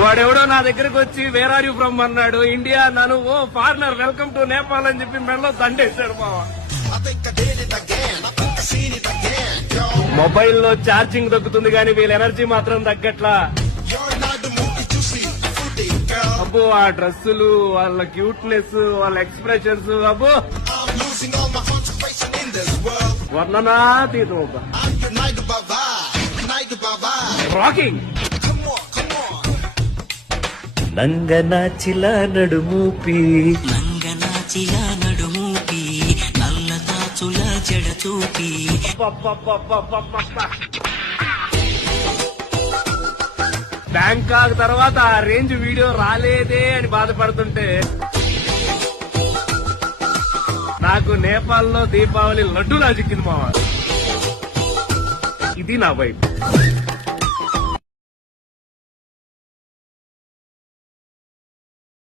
వాడెవడో నా దగ్గరకు వచ్చి వేర్ ఆర్ యూ ఫ్రమ్ అన్నాడు. ఇండియా అన్నాను. ఓ ఫారినర్ వెల్కమ్ టు నేపాల్ అని చెప్పి మెడలో దండేశాడు మావా. మొబైల్లో ఛార్జింగ్ దొక్కుతుంది కానీ వీళ్ళ ఎనర్జీ మాత్రం తగ్గట్లా. అబ్బో ఆ డ్రెస్సులు, వాళ్ళ క్యూట్నెస్, వాళ్ళ ఎక్స్ప్రెషన్స్ అబ్బో వర్ణనాతీతం. రాకింగ్ నంగనాచిలా నడుమూపి నల్ల తాచుల జడ చూపి బ్యాంకాక్ తర్వాత ఆ రేంజ్ వీడియో రాలేదే అని బాధపడుతుంటే నాకు నేపాల్లో దీపావళి లడ్డూలా చిక్కింది మావా. ఇది నా వైపు.